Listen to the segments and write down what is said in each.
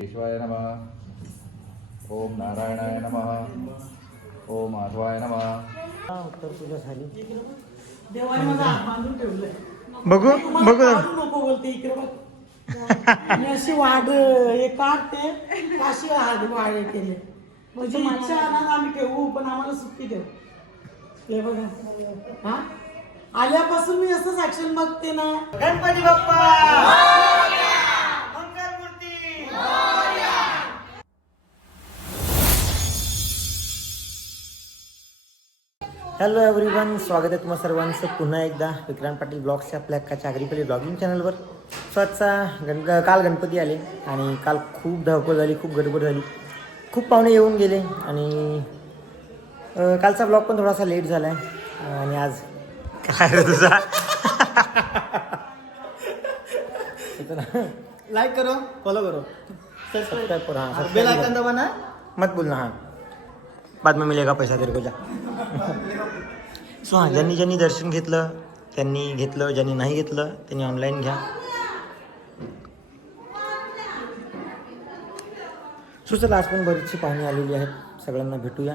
केशवाय नमः. ओम नारायणाय नमः. ओम माधवाय नमः. उत्तर पूजा झाली. देवाने माझा हात बांधून ठेवलंय. बघू बघू नको बोलते इकडे बघ. मी अशी वाढ हे काढते अशी वाढ केले म्हणजे इच्छा ना आम्ही ठेवू पण आम्हाला सुट्टी देऊ. हे बघा हा आल्यापासून मी असंच ऍक्शन बघते ना. गणपती बाप्पा मंगलमूर्ती. हॅलो एव्हरीवन, स्वागत आहे तुम्हा सर्वांचं पुन्हा एकदा विक्रांत पाटील ब्लॉग्सच्या आपल्या हक्काच्या आगरीपल्ली ब्लॉगिंग चॅनलवर. स्वतःचा काल गणपती आले आणि काल खूप धावपळ झाली, खूप गडबड झाली, खूप पाहुणे येऊन गेले आणि कालचा ब्लॉग पण थोडासा लेट झाला आहे. आणि आज काय रे तुझा लाइक करो, फॉलो करो, सब्सक्राइब करो. हाँ बेल आइकन दबाना. मत बोलना. हाँ बाद में मिलेगा पैसा तेरे को, जा. सो हां, ज्यांनी दर्शन घेतलं त्यांनी घेतलं, ज्यांनी नाही घेतलं त्यांनी ऑनलाईन घ्या. सो चला, आज पण बरीचशी पाहुणे आलेली आहेत, सगळ्यांना भेटूया.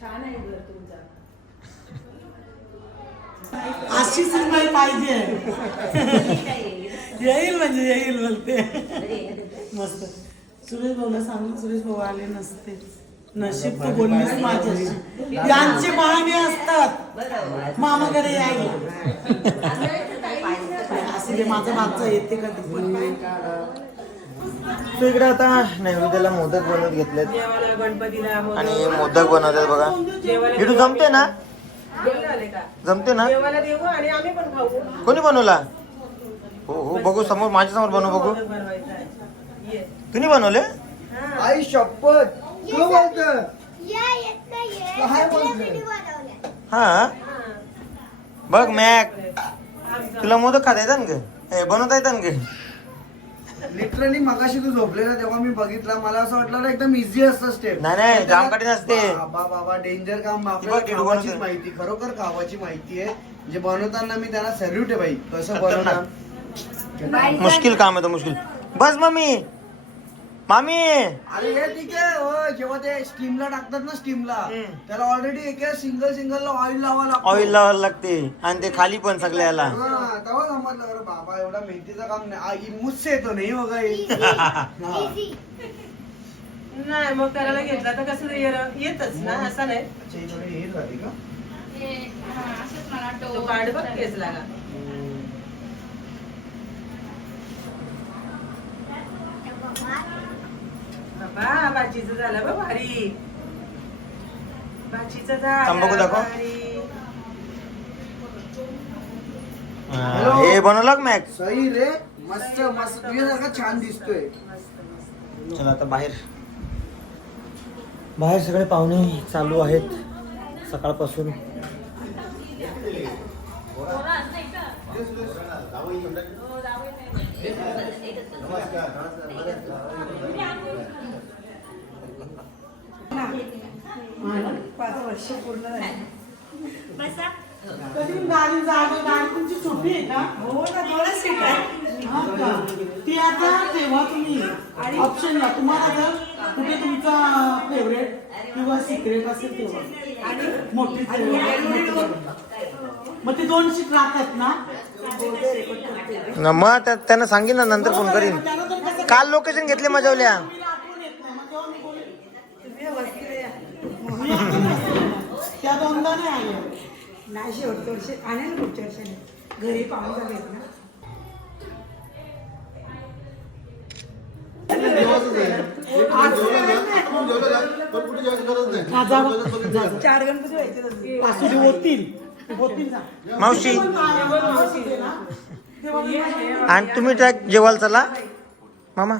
छान आहे घर तुमचा. अशीच मला पाहिजे. येईल म्हणजे येईल बोलते. मस्त. सुरेश भाऊला सांगून सुरेश भाऊ आले नसते. नशीब तू बोललीस माझ्याशी. यांचे बहाणे असतात मामाकडे यायला. असं ते माझं मागचं येते कधी पण. तो इकडे आता नैवेद्याला मोदक बनवत घेतलेत गणपतीला आणि मोदक बनवतात बघा. इकडून जमते ना, जमते ना. देऊ आणि आम्ही पण खाऊ. कोणी बनवला? हो हो, बघू समोर, माझ्या समोर बनव बघू. तुम्ही बनवले? आई शपथ, तू बोलत हा बघ मॅक, तुला मोदक खाता येतात ना, बनवता येतात ना? लिटरली मगाशी तू झोपलेला तेव्हा मी बघितला, मला असं वाटलं ना एकदम इझी असतं स्टेप. नाही, जाम कठीण असते. बाबा डेंजर काम. बघ, आपल्याला किती खावाची बनवते. माहिती, खरोखर खावाची माहिती आहे. जे बनवताना मी त्यांना सॅल्यूट आहे भाई, कसं बनवणार. मुश्किल काम आहे तो, मुश्किल. बस मम्मी, मामी. अरे हे ठीक आहे हो, जेव्हा ते स्टीमला टाकतात ना, स्टीमला त्याला ऑलरेडी एक सिंगल ऑइल लावावं लागतं. ऑइल लावायला लागते आणि ते खाली पण सगळ्याला. हा, तेव्हा समजलं अरे बाबा एवढा मेहनतीचं काम नाही. आई मुझसे येतो नाही हो काही. नाही मग करायला घेतला तर कसं येतच ना, असं नाही. अच्छा, ही थोडी हे झाली का? तो कार्ड बघ केस लागा. बाबा बाचीचं झालं बघ भारी. बाचीचं तंबाखू झालं दाखव. भारी. हे बनवलं का मॅक? सही रे, मस्त मस्त तुझ्यासारखा छान दिसतोय. चला आता बाहेर सगळे पाहुणे चालू आहेत सकाळपासून. वर्ष पूर्ण कधी गाडी तुमची छोटी आहे का? हो ना, 2 सीट आहे. ती आता तेव्हा तुम्ही ऑप्शनला तुम्हाला जर कुठे तुमचा फेवरेट किंवा सिक्रेट असेल तेव्हा आणि मोठी मग ते 2 सीट राहतात ना. मग त्यांना सांगेन ना, नंतर फोन करीन. काल लोकेशन घेतले मजावल्या. त्या 2दा नाही आले. नाही, शेवटच्या वर्षी आणि ना पुढच्या वर्षाने घरी पाहून झालेत ना. चार गणपती व्हायचे होतील ना. मावशी आणि तुम्ही ट्रॅक जेवायला चला. मामा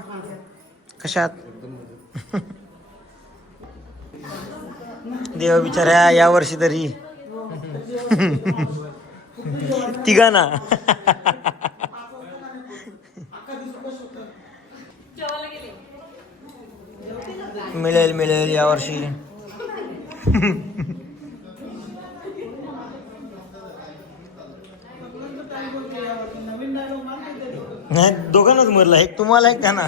कशात? देवा बिचाऱ्या या वर्षी तरी तिघांना. मिळेल मिळेल यावर्षी. नाही दोघांनाच मरला, एक तुम्हाला एक त्यांना.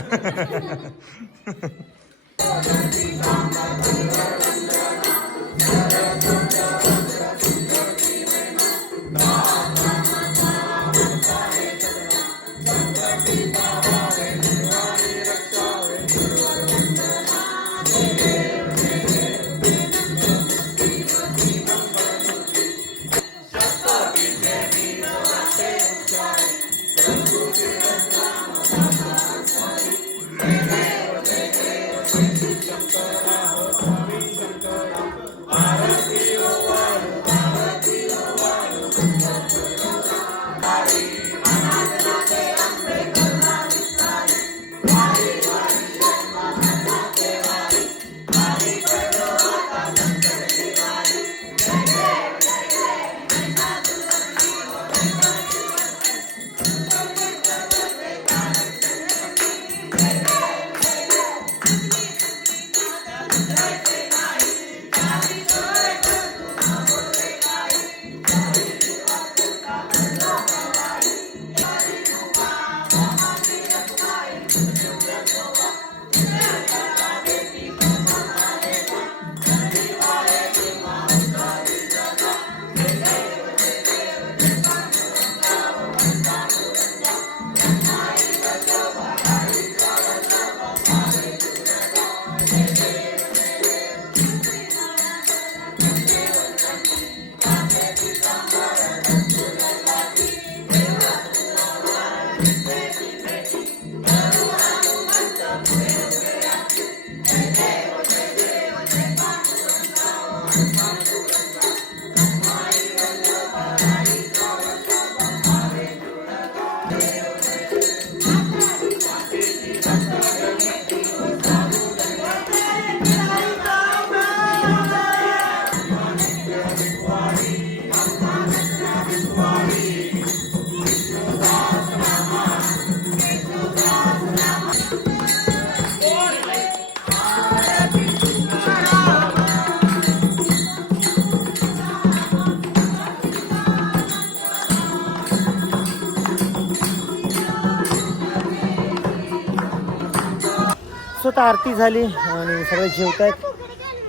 स्वतः आरती झाली आणि सगळे जेवतायत.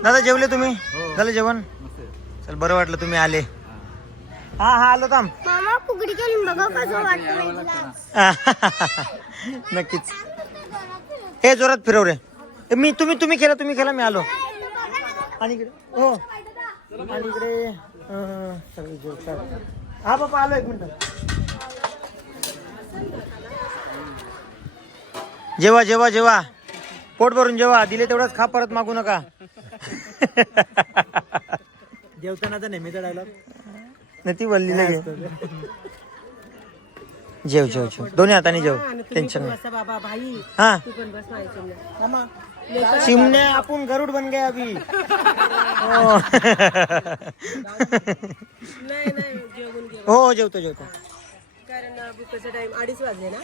दादा जेवले तुम्ही? झालं जेवण? चल बरं वाटलं तुम्ही आले. हा हा आलो थांब. मामा फुगडी खेळून बघा कसं वाटतं तुला. नक्कीच. हे जोरात फिरव रे. मी तुम्ही खेळा मी आलो. आणि इकडे हो आणि इकडे सगळे जेवतात. हा बाबा आलो एक मिनिट. जेवा जेवा जेवा पोट भरून जेवा. दिले तेवढंच खा, परत मागू नका. जेवताना तर नेहमी डायलॉग नाही ती बोलली नाही. जेव जेव जेव दोन्ही हाताने जेव. टेन्शन नाही. बाबा भाई हा तू पण बस व्हायचं. चिमण्या आपण गरुड बन गए अभी. हो. नाही जेवून घे हो जेवतो कारण बुकाचा टाइम 2:30 वाजले ना.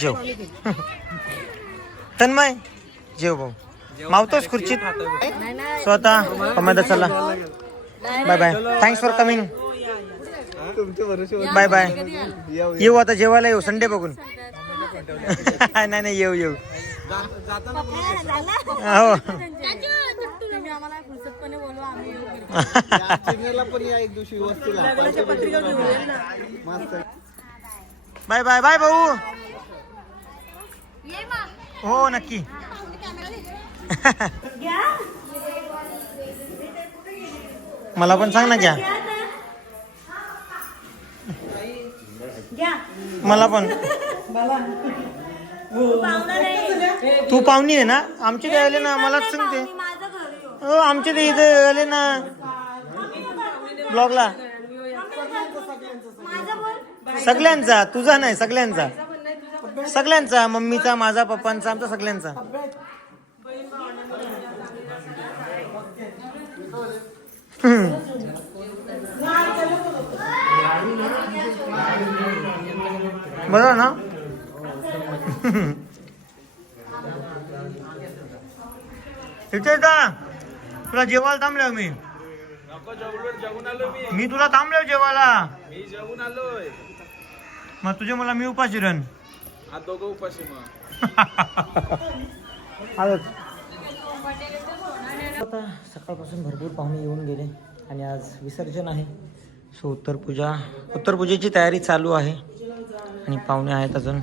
जेव. तन्मय जेव भाऊ. मावतोस खुर्चीत स्वतः. कमांडर चला bye bye. Thanks for coming. Bye bye. येऊ आता जेवायला येऊ संडे बघून. नाही येऊ हो. बाय बाय बाय भाऊ. हो नक्की. मला पण सांग ना घ्या. मला पण. तू पाहुणी आहे ना आमचे ते आले ना. मलाच सांगते हो. आमचे ते इथे आले ना ब्लॉगला. सगळ्यांचा. तुझा नाही सगळ्यांचा. सगळ्यांचा. मम्मीचा, माझा, पप्पांचा, आमचा सगळ्यांचा. बरोबर ना. इथे जा तुला जेवायला थांबलो मी मी तुला थांबलो जेवायला मी जेवून आलोय मग तुझे मला मी उपाशी रन आज दोघं उपाशी मग आता सकाळपासून भरपूर पाहुणे येऊन गेले आणि आज विसर्जन आहे. सो उत्तरपूजेची तयारी चालू आहे आणि पाहुणे आहेत अजून.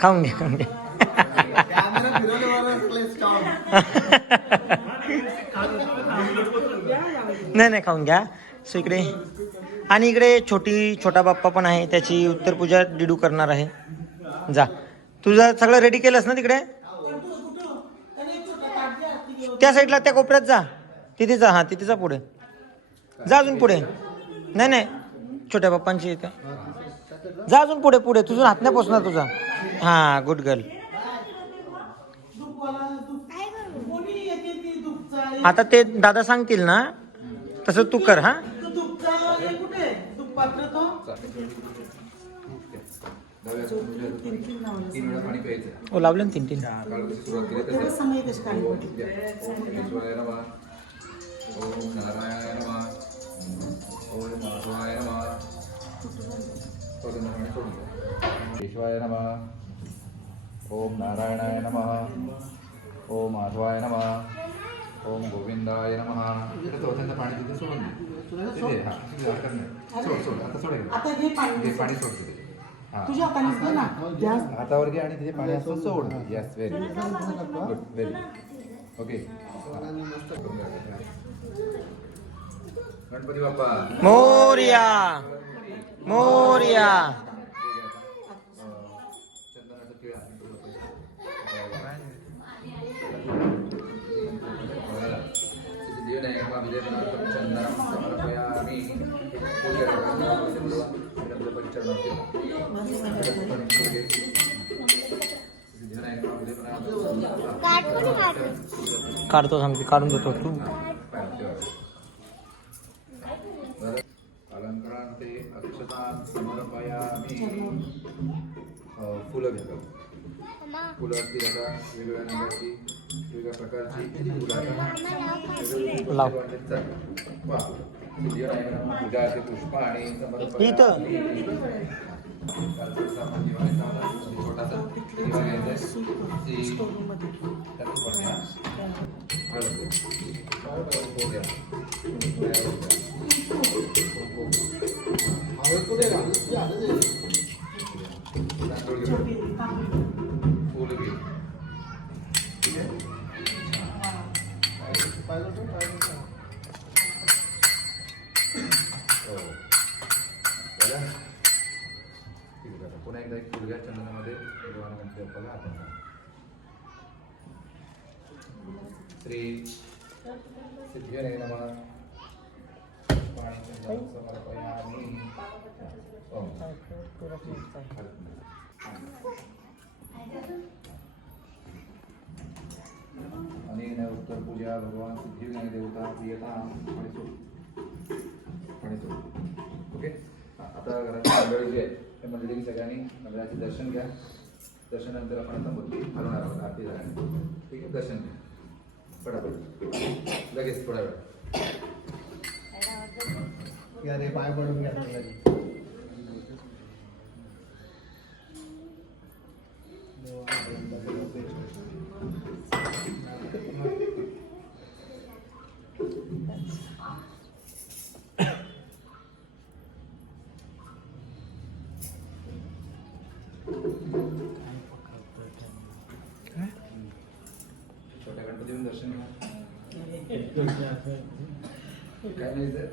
खाऊन घ्या नाही खाऊन घ्या. सो इकडे आणि इकडे छोटा बाप्पा पण आहे, त्याची उत्तरपूजा डिडू करणार आहे. जा तुझं सगळं रेडी केलंस ना तिकडे त्या साईडला त्या कोपऱ्यात जा तिथे जा. हा तिथे जा पुढे जा अजून पुढे नाही छोट्या बाप्पांची इथे जा अजून पुढे तुझून हात नाही पोचणार तुझा. हा गुड गर्ल. आता ते दादा सांगतील ना तसं तू कर. हा पाणी प्यायचं. ओ लावलं ना 3 सुरुवात केली तसं. समय कशी काढली ओम केशवाय नमः. ओम नारायणाय नमः. ओम माधवाय नमः. केशवाय नमः. ओम नारायणाय नमः. ओम माधवाय नमः. ओम गोविंदाय नमः. त्यांना पाणी तिथे सोडून दे. हा सोड आता सोड. आता हे पाणी पाणी सोड तिथे. तुझ्या हातानेच घे ना गॅस हातावर घे आणि तिथे पाणी असं सोड. Yes very good very okay. Ganpati Bappa Morya. चंदनाचं केळ काढतो सांगते काढून देतो तू. अलंकारांते अक्षतां समर्पयामि. फुलं घेतो. फुलं असतील आता वेगवेगळ्या रंगाची वेगवेगळ्या प्रकारची फुलं लाव. पूजा असे पुष्प आणि इथं छोटासा दिवा घ्यायचा. पुन्हा एकदा एक फुल घ्या. चंदनामध्ये गणपती बाप्पाला आपण श्री सिद्धिविनायक नमः. पाणी समर्पयामि. ओम आणि उत्तर पूजा भगवान सिद्धिविनायक देवता प्रियता पाणी सोड. ओके. आता घराची मंडळी जी आहे त्या मंडळीने सगळ्यांनी मंडळाचे दर्शन घ्या. दर्शनानंतर आपण आता मूर्ती हलवणार आहोत आरती झाल्याने. ठीक आहे. दर्शन घ्या पटापट लगेच थोडा वेळ. पाय पडून घ्या. छोट्या गणपतीचं दर्शन घ्या. काय नाही तर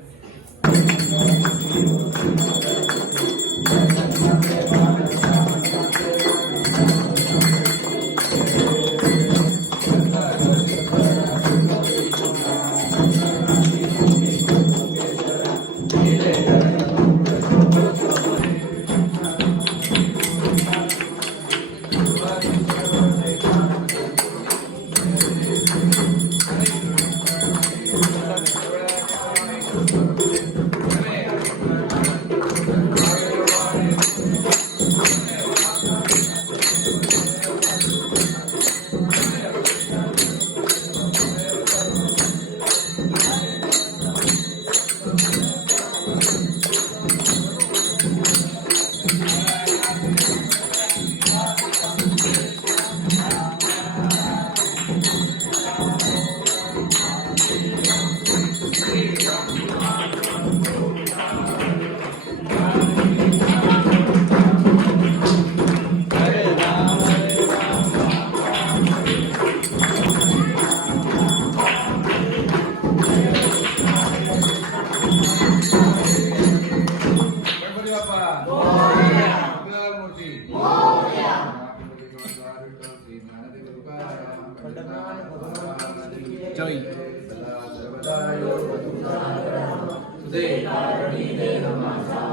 जय सदा सर्वदा योग तुझा तुझे कारणी देह माझा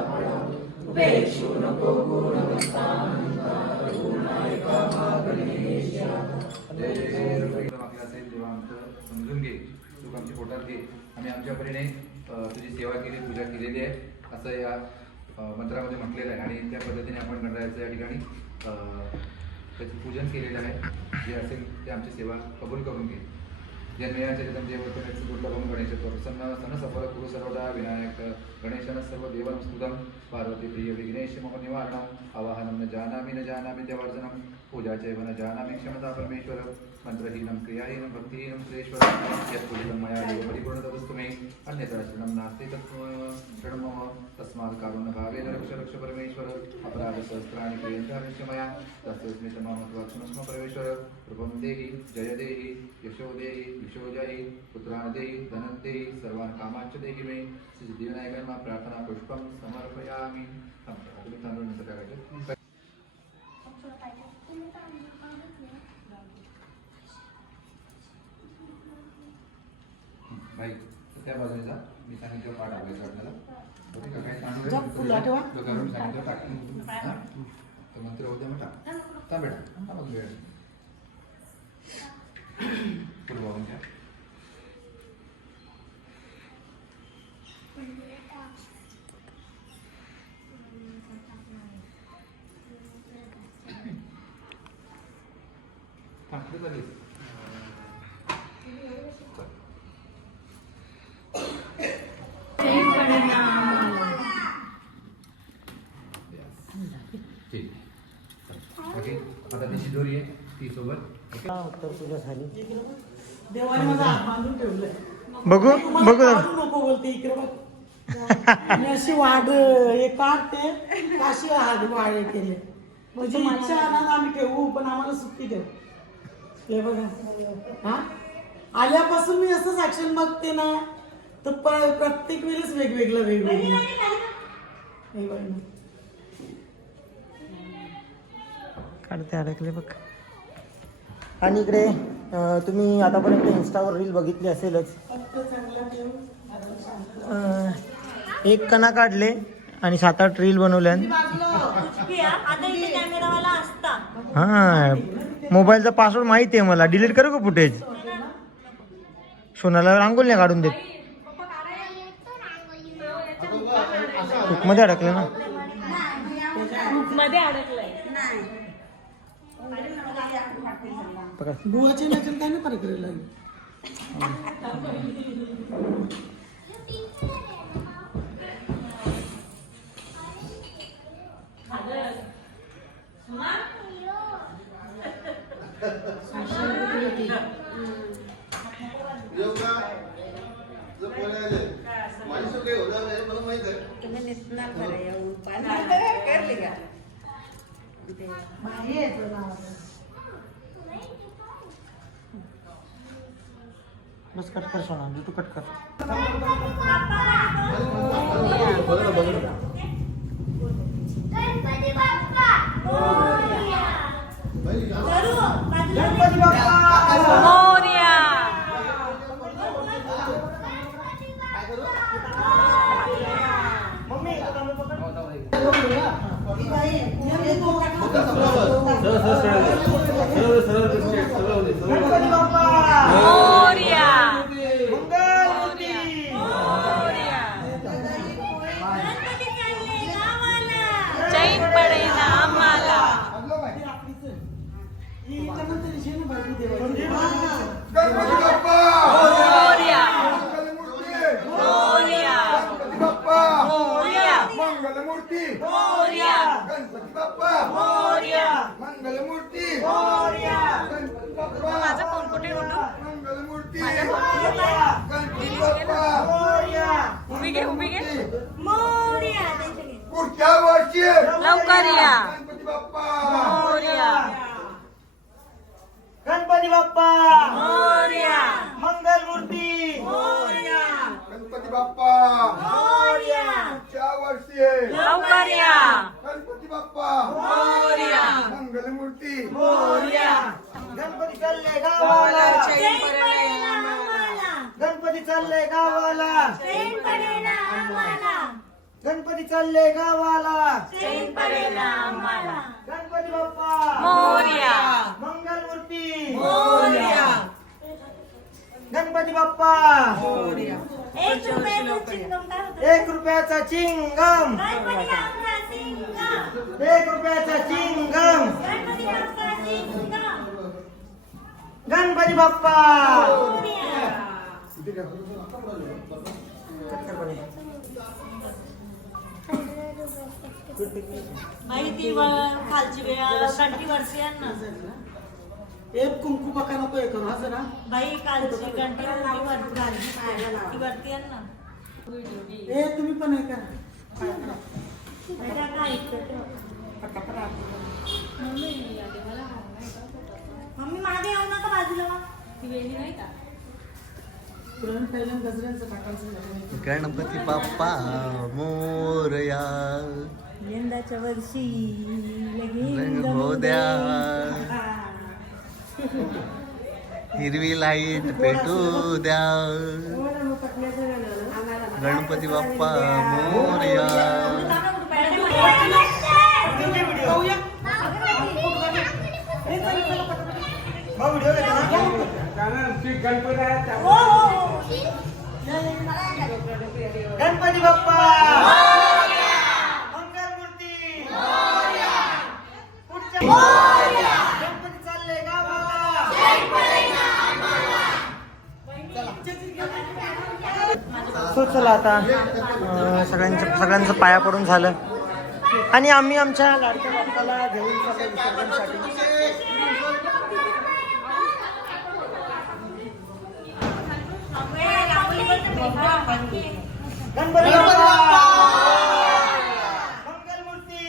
उपेक्षू नको गुणवंतांता करुणायका गणेश जय जय आपल्या असेल तेव्हा आमचं समजून घे तू आमच्या पोटात घे आम्ही आमच्या परीने तुझी सेवा केली पूजा केलेली आहे असं या मंत्रामध्ये म्हटलेलं आहे आणि त्या पद्धतीने आपण गणरायाचं या ठिकाणी त्याचं पूजन केलेलं आहे जे असेल ते आमची सेवा कबूल करून घे जन्मयाचरितं देवतमेत्सु दुर्लभं गणेशत्वं प्रसन्न सन सफल कुरु सर्वदा विनायक गणेशन सर्व देवं स्तुतं पार्वती प्रिय विघ्नेश मम निवारणम् आवाहनं न जानामि देवर्जनं पूजा चैव न जानामि क्षमता परमेश्वर मंत्रहीनं क्रियाहीनं भक्तिहीनं सुरेश्वर यत्पूजितं मया देव परिपूर्णतमस्तु मे अन्यथा शरणं नास्ति शरणं मम तस्मात् कारुण्यभावेन रक्ष परमेश्वर अपराधसहस्राणि क्रियन्ते मया तस्मै च मां त्वक्षमस्म परमेश्वर कृपं देहि जय देहि यशो देहि यशो जहि पुत्रान् देहि धनं देहि सर्वान् कामांच देहि मे सिद्धिविनायकांना प्रार्थना पुष्पं समर्पयामि तुम्ही तांदूळ नंतर टाकायचे भाई त्या बाजूने जा मी सांगितलं पाठ आवायचं आपल्याला ओके का काय तांदूळ करून सांगितलं टाकून तर मंत्र होते मग टाक बेटा हा मग वेळ पूर्व घ्या टाकलं चालेल ठीक ओके आता ती शिदोरी आहे ती सोबत उत्तर पूजा झाली देवाने माझा हात बांधून ठेवलंय बघू तुम्हाला बघू काढू नको बोलते इकडे बघ मी अशी वाढ हे काढते अशी वाढ केले म्हणजे इच्छा आनंद आम्ही ठेवू पण आम्हाला सुट्टी देऊ हे बघा हा आल्यापासून मी असंच ऍक्शन बघते ना तर प्रत्येक वेळेस वेगवेगळं हे बघ ना काढते अडकले बघ आणि इकडे तुम्ही आतापर्यंत इंस्टावर रील बघितली असेलच फक्त चांगला ठेव एक कणा काढले आणि 7-8 रील बनवल्या हा मोबाईलचा पासवर्ड माहिती आहे मला डिलीट करू का फुटेज सोनाला रांगोळी नाही काढून देत मध्ये अडकलं ना मध्ये अडकलंय बुवाची नजर काय नाही फरक राहिला बस कट कर सोना तू कट कर गणपती बाप्पा मोरया गणपती बाप्पा मोरया गणपती बाप्पा मोरया मंगलमूर्ती चैन पडेना आम्हाला मोरया मोरया मोरया मंगलमूर्ती मोरया गणपती बाप्पा मोरया मंगलमूर्ती गणपती बाप्पा माझा फोन कुठे ठेवतो मंगलमूर्ती गणपती बाप्पा उभी घे मोरया पुढच्या वर्षी लवकर या गणपती बाप्पा मोरया गणपती बाप्पा मोरया मंगलमूर्ती गणपती बाप्पा पुढच्या वर्षी लवकर या गणपती बाप्पा मोरया मंगलमूर्ती गणपती चालले गावाला चैन पडेना आम्हाला चालले गावाला गणपती चालले गावाला गणपती बाप्पा मंगलमूर्ती गणपती बाप्पा 1 रुपयाचा चिंगम 1 रुपयाचा चिंगम गणपती बाप्पा माहिती खालची घंटी वरची आण ना एक कुंकू बका नको हे करू असं ना बाई कालची घंटी वरती आण ना ए तुम्ही पण हे करा मम्मी मागे येऊ नका बाजूला ती वेळी नाही का गणपती बाप्पा मोरया यंदाच्या वर्षी रंग हो द्या हिरवी लाईट पेटू द्या गणपती बाप्पा मोरया गणपती बाप्पा मंगलमूर्ती गणपती चालले गावाला सो चला आता सगळ्यांचं पाया पडून झालं आणि आम्ही आमच्या लाडक्या बाप्पाला घेऊन चाललो विसर्जनसाठी. गणपती बाप्पा मंगलमूर्ती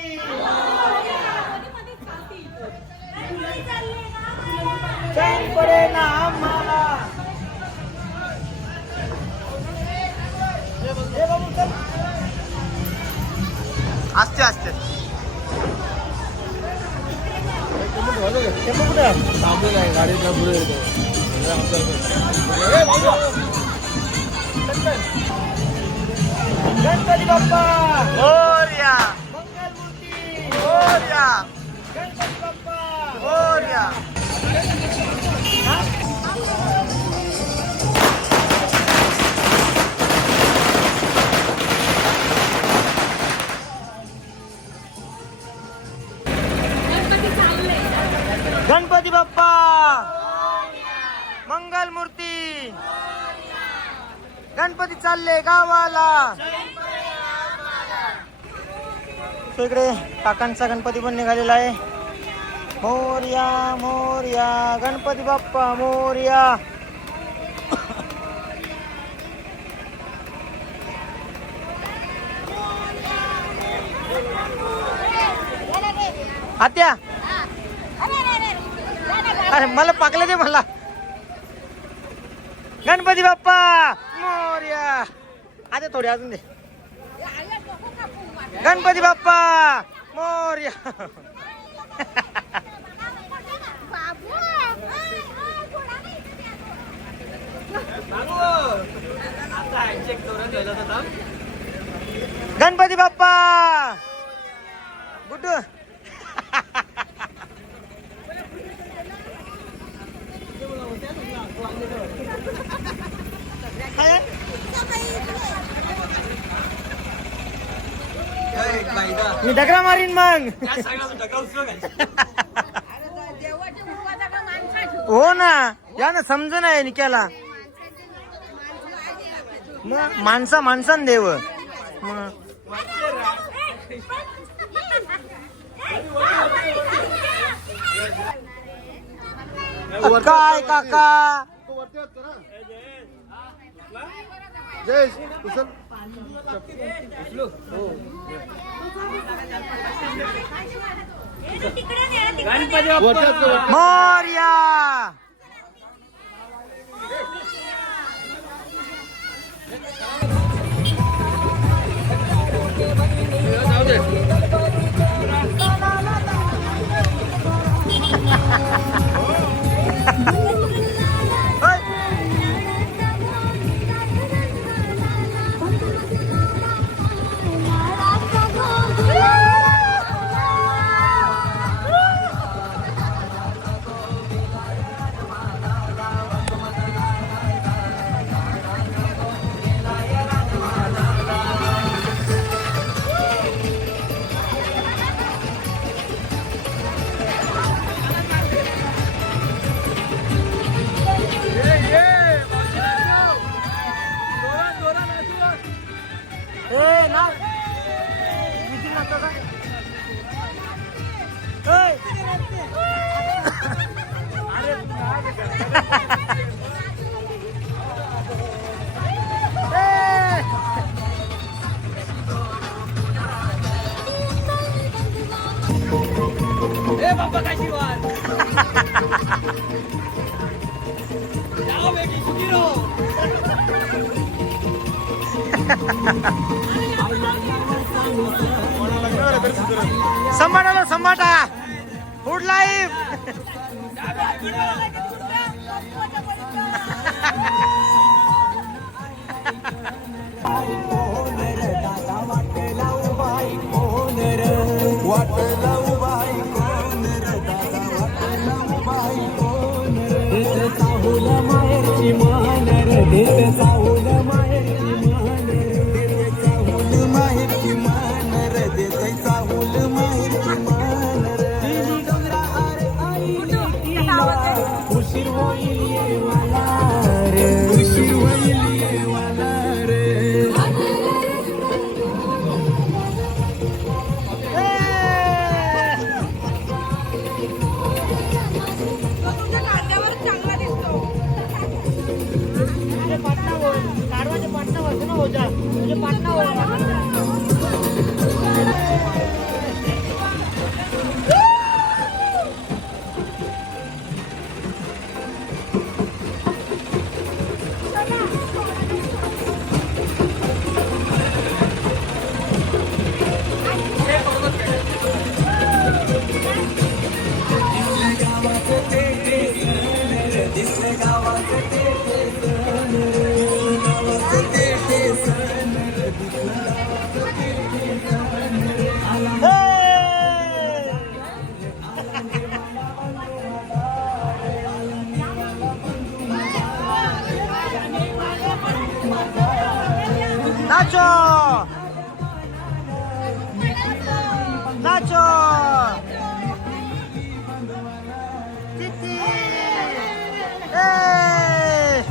चैन पडे ना आम्हाला असते असते गाडीचा पुढे गणपती बाप्पा मोरया मंगलमूर्ती मोरया गणपती बाप्पा मोरया गणपती बाप्पा मंगलमूर्ती गणपती चालले गावाला. तो इकडे काकांचा गणपती पण निघालेला आहे. मोरया मोरया गणपती बाप्पा मोरया. आत्या अरे मला पाकलं दे मला. गणपती बाप्पा मोरया. आता थोडी अजून दे. गणपती बाप्पा मोरया. गणपती बाप्पा गुड्डू. मी दगडा मारीन मग. हो ना या ना समज नाही निक्याला मग माणसान देव मग. काय काका मोरया. संभाटा संभाटा food life. Nacho! Nacho! Titi! Hey!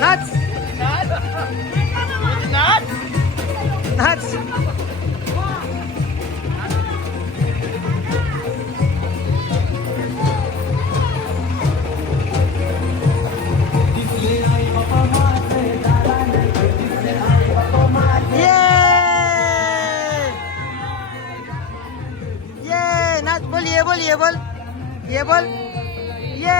Nuts! Nuts! ये बोल ये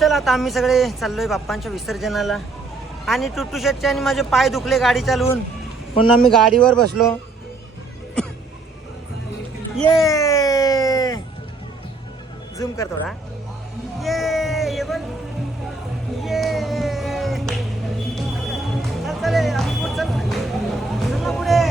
चला आता आम्ही सगळे चाललोय बाप्पांच्या विसर्जनाला आणि टुट्टू शेटचे आणि माझे पाय दुखले गाडी चालवून म्हणून आम्ही गाडीवर बसलो. ये झूम कर थोडा. ये बघ ये चल आम्ही पुढे चल पुढे.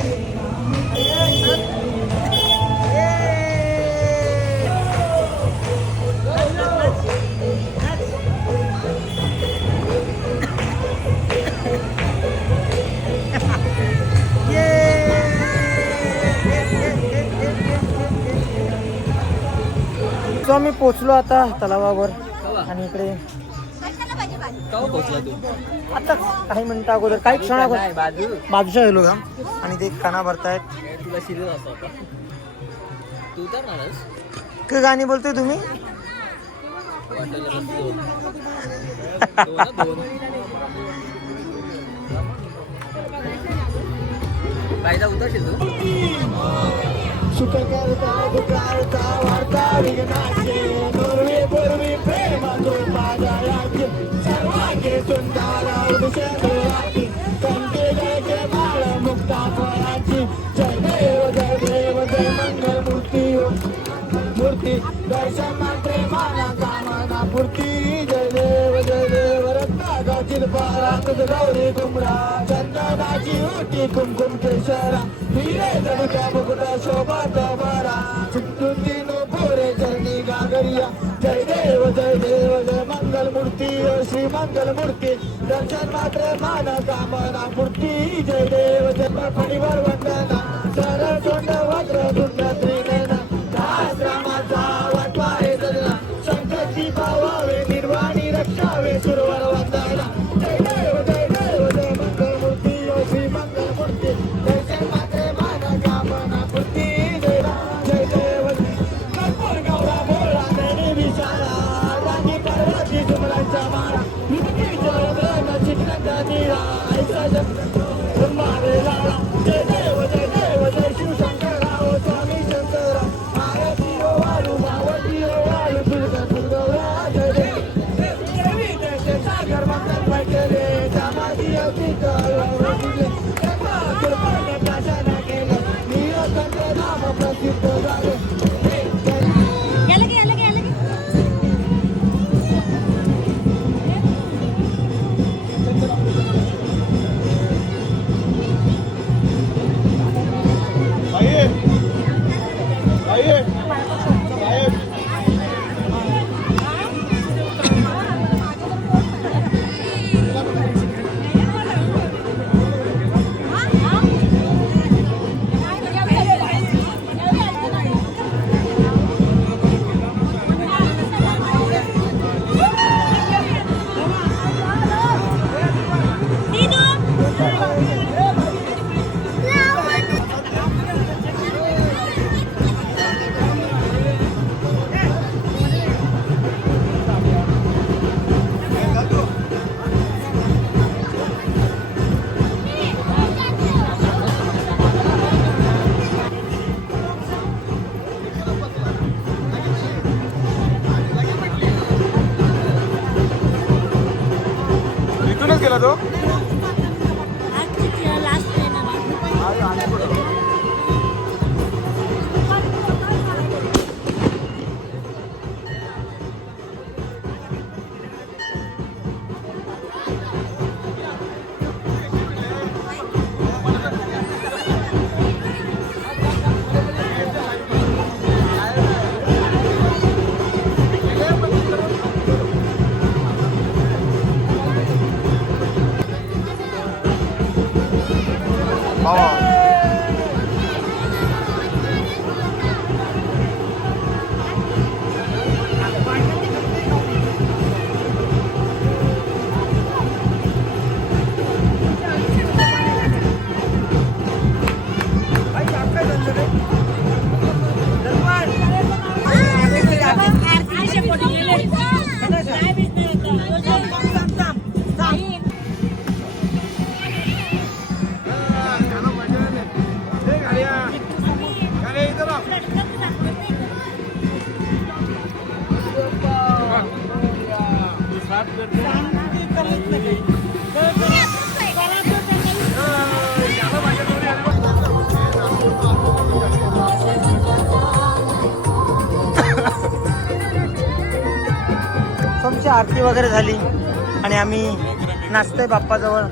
तो आम्ही पोचलो आता तलावावर आणि इकडे आता काही मिनिटं अगोदर काही क्षण अगोदर बाजूच्या गेलो का आणि ते काना भरतायत. काय गाणी बोलतोय तुम्ही? उतरशील तू मूर्ती दर्शन प्रेमाला कामना पूर्ती. जय देव रत्नागाची पारात गौरी तुमरा चंद्र चंदनाची होती कुमकुम केशरा हिरे जणक्या मुकुट शोभा कमरा चित्तून दिनो पोरे चरणी गागरिया जय देव जय मंगल मूर्ती श्री मंगल मूर्ती दर्शन मात्र मान कामना मूर्ती जय देव जय फणीवर वंदना सरळ तोंड वक्र तुंड त्रिनयना रामाचा वाटवा हे जगला संकटी पावावे निर्वाणी रक्षावे सुरवर वंदना जय देव मंगल मूर्ती श्री मंगल मूर्ती दर्शन मात्रे मान कामना मूर्ती जय देव कर्पूर गौरा भोळा नैनी विशाला राणी पार्वती सुमरांच्या माळा विद्युती जय चित्रांचा निळा ऐसा जग मारे लाळा जय देव जय शिवशंकरा ओ स्वामी शंकरा आरती ओ वाळू मावती ओ वाळू दुर्गा दुर्गौरा जय देव देवी दर्शन सागर मंगल पैठले जामादी अवतीत दिले कृपा प्रकाशन केलं निरंतर नाम प्रसिद्ध झाले इथूनच गेला तो तुमची आरती वगैरे झाली आणि आम्ही नाचतोय बाप्पाजवळ.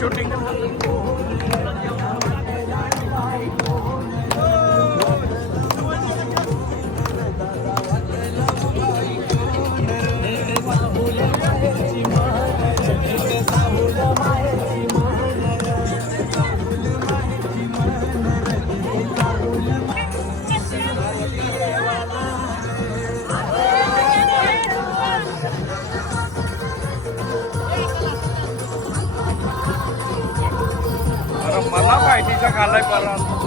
शूटिंग मला माहितीचा कालाय परत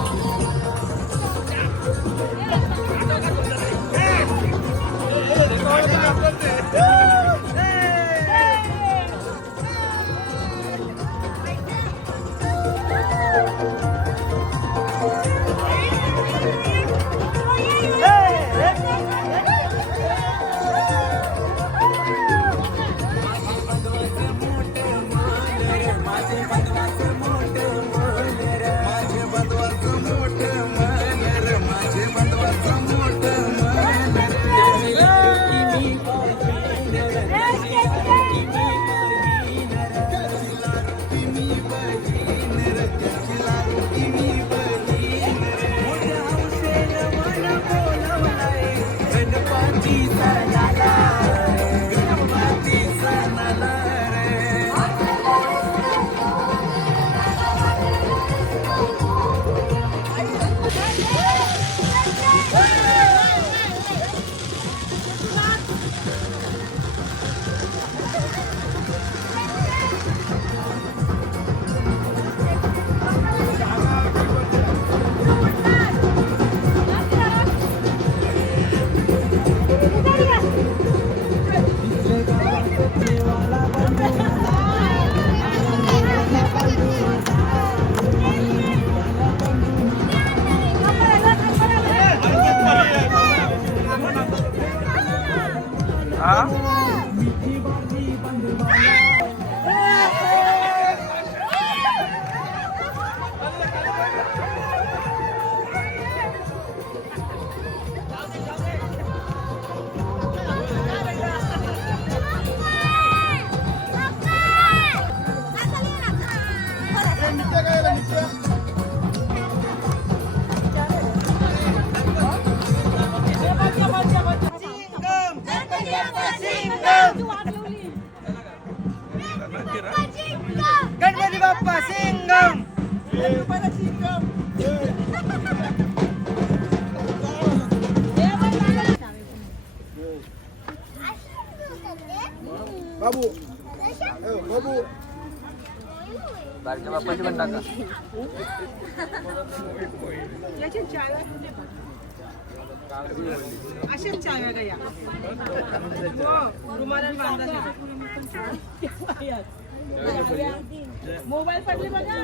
गणपती बाप्पा सिंगम. बाबू बाबू बारक्या बाप्पाची पण टाका. अशाच चाव्या गया रुमालान बांधा. मोबाईल पडले बघा.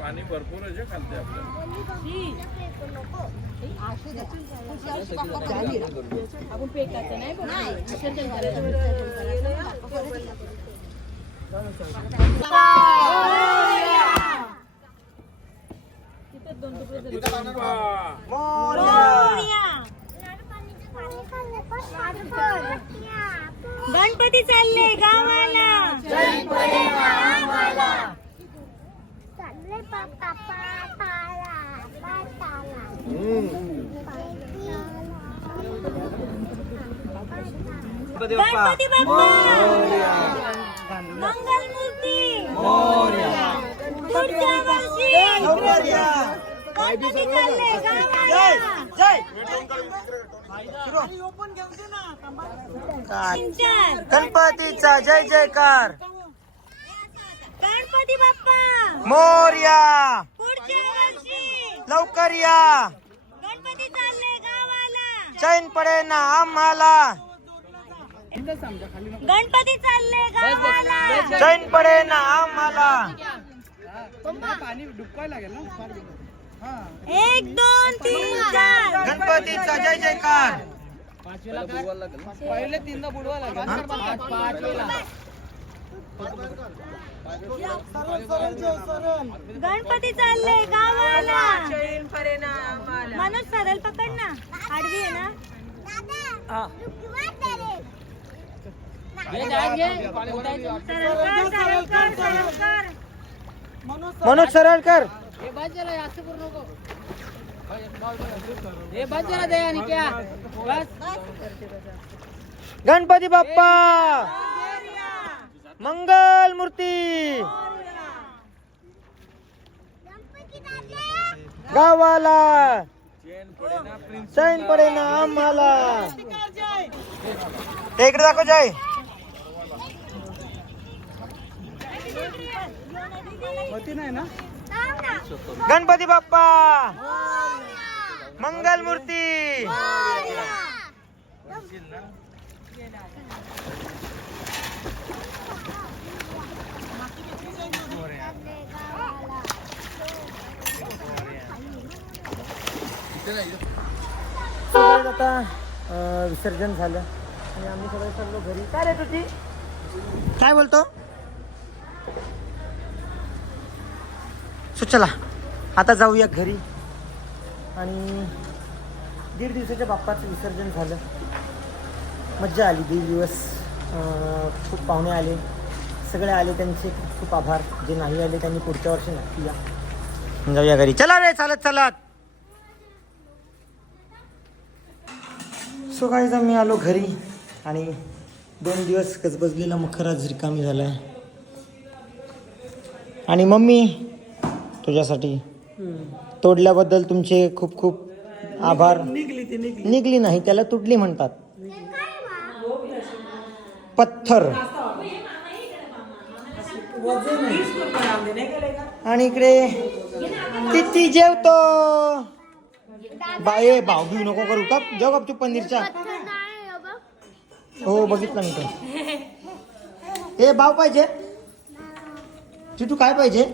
पाणी भरपूर आहे जे खालते आपण पेकाचं नाही गणपती चालले गावाला. चालले पापा पापाला पाटाला. गणपती बाप्पा मंगलमूर्ती पुढच्या वर्षी गणपती चालले गावाला. सिंचन. गणपतीचा जय जयकार. गणपती बाप्पा मोरया. पुढच्या वर्षी लवकर या. गणपती चालले गावाला. चैन पडे ना आम्हाला. गणपती चालले गावाला. चैन पडे ना आम्हाला. पाणी डुबवायला लागेल ना. 1 2 3 4. गणपतीचा जय जयकार. पहिले 3दा बुडवा लागेल. गणपती चालले गावाला. माणूस सरळ पकड ना. आडवी आहे ना. सरळ कर. मनोज सरळ कर. गणपती बाप्पा मंगल मूर्ती गावाला. चैन पडे ना आम्हाला. इकडे दाखव जय. गणपती बाप्पा मंगल मूर्ती. आता विसर्जन झालं आणि आम्ही सगळे चाललो घरी. काय रे तुझी काय बोलतो. सो चला आता जाऊया घरी. आणि 1.5 दिवसाच्या बाप्पाचं विसर्जन झालं. मज्जा आली. 1.5 दिवस खूप पाहुणे आले. सगळे आले त्यांचे खूप खूप आभार. जे नाही आले त्यांनी पुढच्या वर्षी नक्की या. जाऊया घरी. चला रे चालत चालत. सो गाईज आम्ही आलो घरी आणि 2 दिवस गजबजलेला मखर आज रिकामी झाला आहे. आणि मम्मी तुझ्यासाठी तोडल्याबद्दल तुमचे खूप खूप आभार. निघली नाही त्याला तुटली म्हणतात. पत्थर. आणि इकडे किती जेवतो. बाय भाव घेऊ नको करू का. जाऊ का तू पनीरच्या. हो बघितलं मी तो. हे भाव पाहिजे. चिटू काय पाहिजे.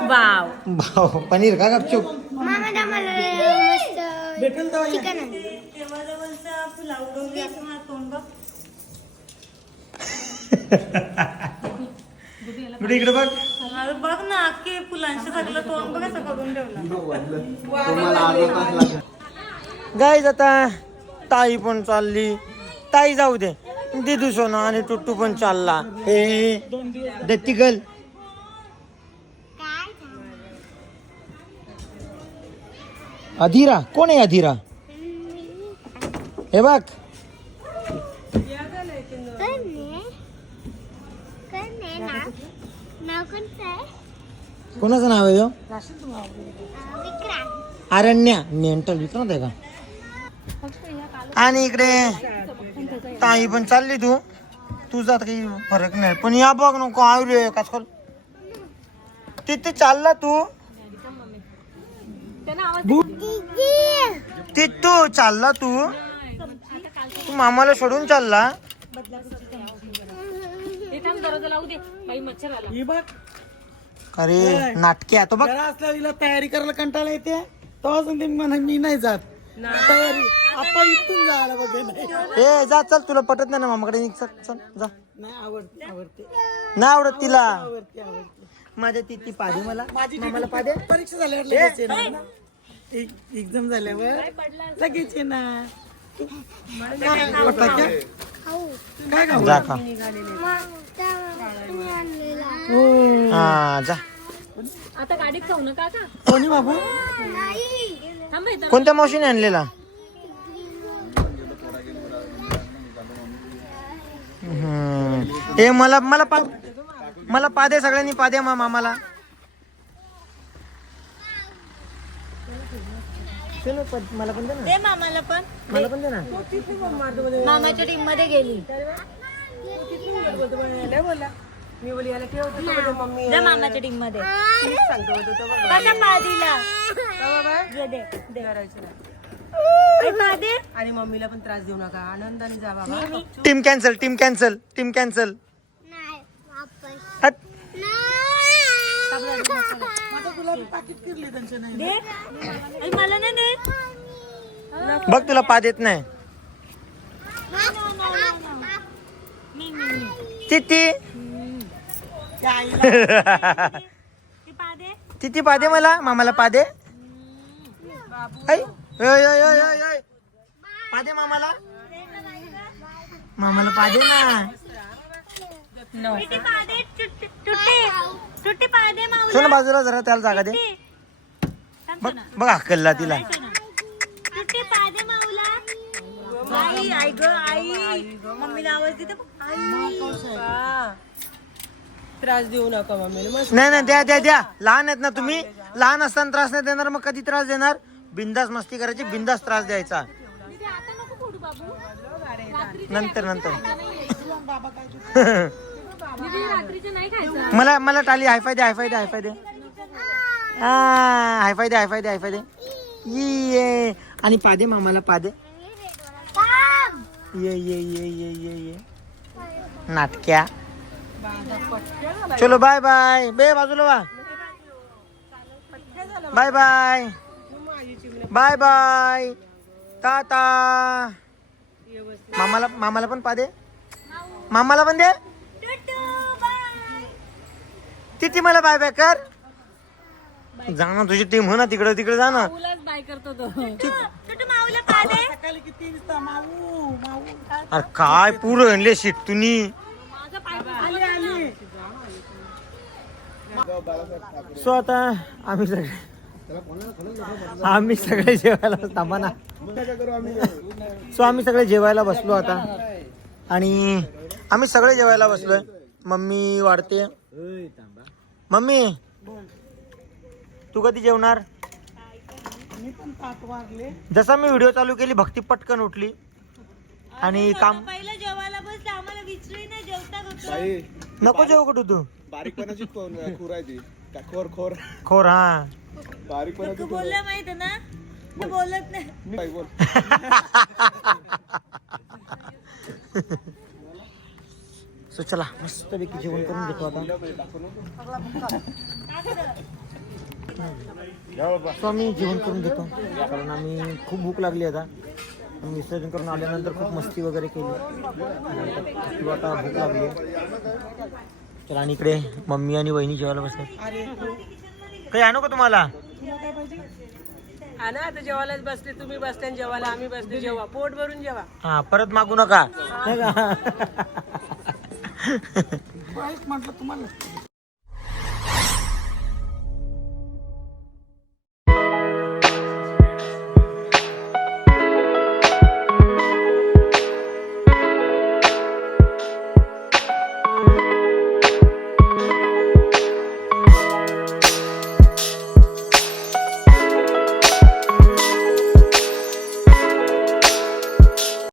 भाव पनीर का गपचूप. भेटेल तर इकडे बघ. अरे बघ ना अख्खी फुलांच्या सगळं तोंड बघ असं करून ठेवलं. गाईज आता ताई पण चालली. ताई जाऊ दे, दिदू सोना आणि टुट्टू पण चालला. हे दत्तिगल अधीरा कोण आहे? अधीरा हे बघ. कोणाचं नाव आहे? अरण्या. मेंटल विक्रांत आहे का? आणि इकडे ताई पण चालली. तुझा काही फरक नाही, पण या बघ नको आवडे काचकल तिथे चालला तू. तिथू चालला तू मामाला सोडून चालला. ही बघ अरे नाटके आता बघ. जरा असल्या हिला तयारी करायला कंटाळा येते तेव्हा ते म्हणा मी नाही जात तयारी. आपण इथून जायला बघ नाही ए जा चल, तुला पटत नाही ना मामाकडे निघ, चल चल जा. आवडते आवडते नाही आवडत तिला. आवडते आवडते. माझ्या ती पादे मला माझी मामाला पादे. परीक्षा झाल्यावर लगेच येणार ना. एक्झाम झाल्यावर लगेच येणार. काय खाऊ? जा का. हा जा. आता गाडीत खाऊ नका का? कोणी बाबू? कोणत्या मावशीने आणलेला? हे मला मला मला पादे, सगळ्यांनी पादे मामाला. मला पण दे ना. दे मामाला पण. मला पण दे ना. मामाच्या टीम मध्ये गेली. दे मामाच्या टीम मध्ये. कसा पादीला आणि मम्मीला पण त्रास देऊ नका, आनंदाने जा बाबा. Team cancel, team cancel, team cancel. हट. मला नाही दे. बघ तुला पाद येत नाही. तिती तिती पादे मला, मामाला पादे. पादे मामाला, मामाला पादे ना. सोन बाजूला जरा, त्याला जागा दे. बघ बघ हकलला तिला. आई आई ग आई मम्मीला आवाज देते. त्रास देऊ नका मम्मीला. मस्त नाही नाही, द्या द्या द्या. लहान आहेत ना तुम्ही, लहान असताना त्रास नाही देणार, मग कधी त्रास देणार? बिंदास मस्ती करायची, बिंदास त्रास द्यायचा. नंतर नंतर मला मला टाली. हायफाय दे, हायफाय दे, हायफाय दे. हायफाय दे, हायफाय दे, हायफाय दे. ये आणि पादे मामाला पादे. ये ये ये ये ये ये नाटक्या. चलो बाय बाय. बे बाजूला वा. Bye bye bye bye. Tata. मामाला पण पादे, मामाला पण दे. तिथे मला बाय बाय कर. जा ना, तुझी टीम हो ना, तिकडे तिकडे जा ना. बाय करतो तो. सकाळी किती दिसता माऊ माऊ अरे काय पुरं आणले शिट तुम्ही. सो आता आम्ही सगळे जेवायला थांबा ना. सो आम्ही सगळे जेवायला बसलो आता, आणि आम्ही सगळे जेवायला बसलोय. मम्मी वाढते. मम्मी तू कधी जेवणार? मी पण ताट वारले. जसा मी व्हिडिओ चालू केली, भक्ती पटकन उठली आणि काम. पहिलं जेवायला बसलं, आम्हाला विचारली नाही जेवता. नको जेवू कुठं तू. बारीकपणाची खूर आहे ती. खोर खोर खोर. हा बारीकपणाची बोललं माहित ना, ते बोलत नाही. बोल. सो चला मस्तपैकी जेवण करून घेतो आता. सो आम्ही जेवण करून घेतो, कारण आम्ही खूप भूक लागली आता. आम्ही विसर्जन करून आल्यानंतर खूप मस्ती वगैरे केली, नंतर आता भूक लागली. तर आणि इकडे मम्मी आणि वहिनी जेवायला बसतात. अरे काही आणू का तुम्हाला? तुला काय पाहिजे? हा ना आता जेवायलाच बसले तुम्ही बसते जेवायला आम्ही बसते जेवा पोट भरून जेवा. हा परत मागू नका नाही का? म्हटलं तुम्हाला